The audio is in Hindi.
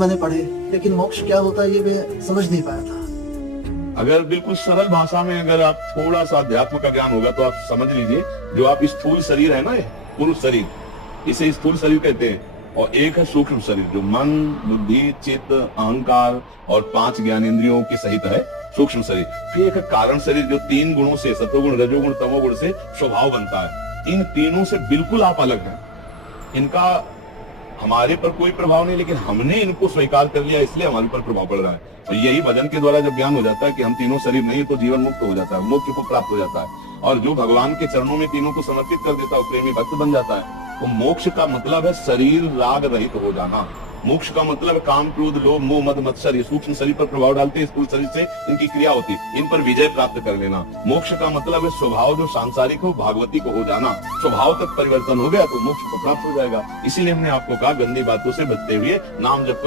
मैंने पढ़े, लेकिन मोक्ष क्या होता है ये मैं समझ नहीं पाया था। अगर बिल्कुल सरल भाषा में अगर आप थोड़ा सा अध्यात्म का ज्ञान होगा तो आप समझ लीजिए, जो आप स्थूल शरीर है ना, ये पुरुष शरीर, इसे स्थूल शरीर कहते हैं। और एक है सूक्ष्म शरीर जो मन, बुद्धि, चित्त, अहंकार और 5 ज्ञानेंद्रियों के सहित है, सूक्ष्म शरीर। फिर एक है कारण शरीर जो 3 गुणों से, सत्वगुण, रजोगुण, तमोगुण से स्वभाव बनता है। इन तीनों से बिल्कुल आप अलग हैं। इनका हमारे पर कोई प्रभाव नहीं, लेकिन हमने इनको स्वीकार कर लिया, इसलिए हमारे पर प्रभाव पड़ रहा है। और यही भजन के द्वारा जब ज्ञान हो जाता है कि हम तीनों शरीर नहीं, तो जीवन मुक्त हो जाता है, मोक्ष को प्राप्त हो जाता है। और जो भगवान के चरणों में तीनों को समर्पित कर देता है, प्रेमी भक्त बन जाता है। तो मोक्ष का मतलब है शरीर राग रहित हो जाना। मोक्ष का मतलब काम, क्रोध, लोभ, मोह, मद, मत्सर, ये सूक्ष्म शरीर पर प्रभाव डालते हैं, स्थूल शरीर से इनकी क्रिया होती है, इन पर विजय प्राप्त कर लेना। मोक्ष का मतलब है स्वभाव जो सांसारिक हो, भागवती को हो जाना। स्वभाव तक परिवर्तन हो गया तो मोक्ष को प्राप्त हो जाएगा। इसीलिए हमने आपको कहा, गंदी बातों से बचते हुए नाम जप करो।